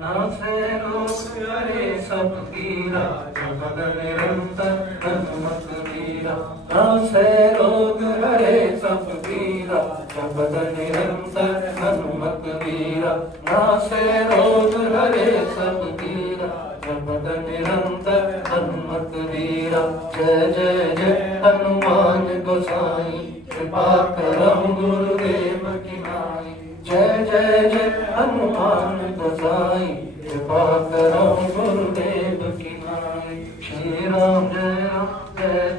नासे रोग हरे सब पीरा जपत निरंतर हनुमत वीरा नासे रोग हरे सब पीरा जपत निरंतर हनुमत वीरा नासे रोग हरे सब पीरा जपत निरंतर हनुमत वीरा जय जय जय हनुमान गोसाई कृपा करहु गुरुदेव की नाई जय जय जय हनुमान गोसाई कृपा करहु गुरुदेव की नाई श्री राम जय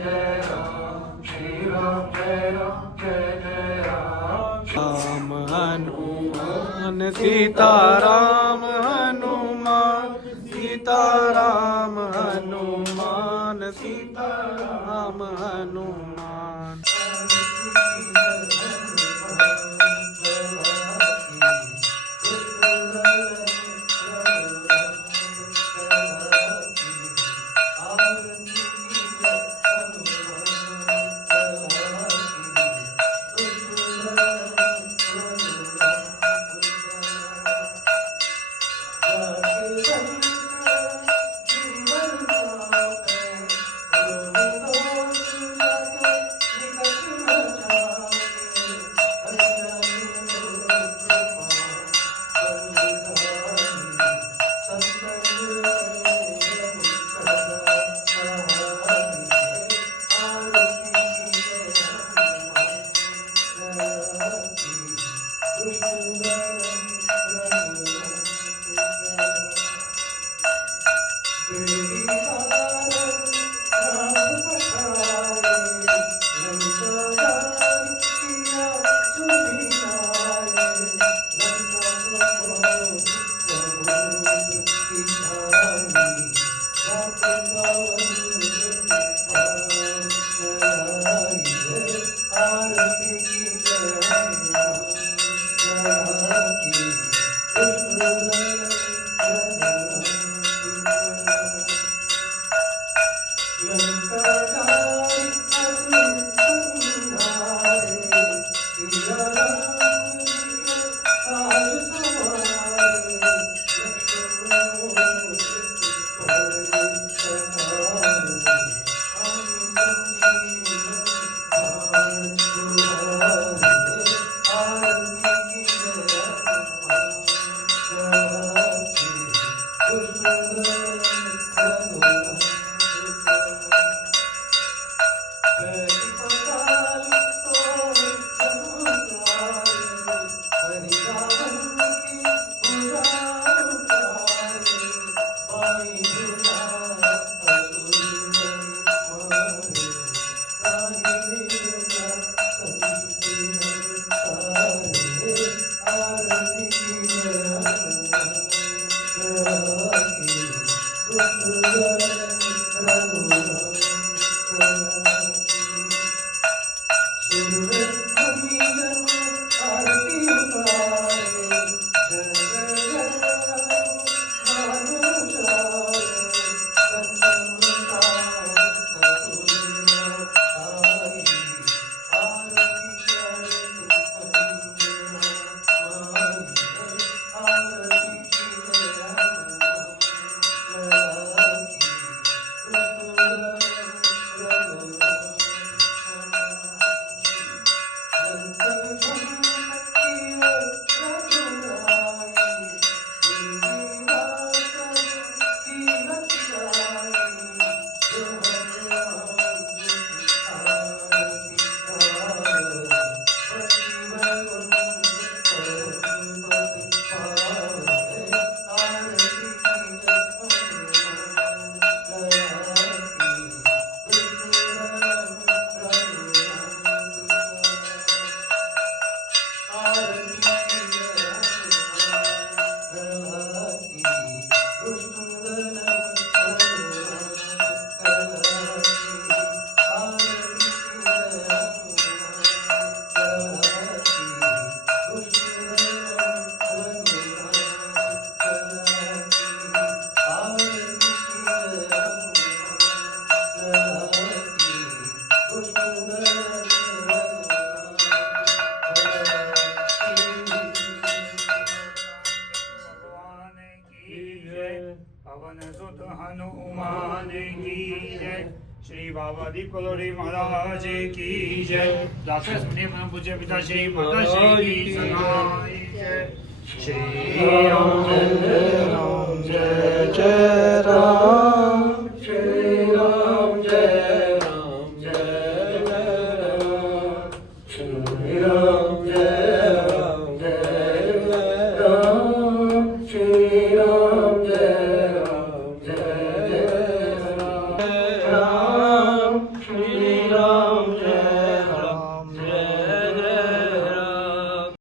जय राम श्री राम जय जय राम राम हनुमान सीता राम हनुमान सीता राम हनुमान सीता राम हनुमान जय पवन सुत हनुमान की जय श्री बाबा दीप कलोड़ी महाराज की जय दाता सुने परम पूज्य पिता श्री माता श्री की सनाई जय श्री राम जय राम जय जय राम श्री राम जय राम जय जय राम श्री राम जय राम जय जय राम श्री राम जय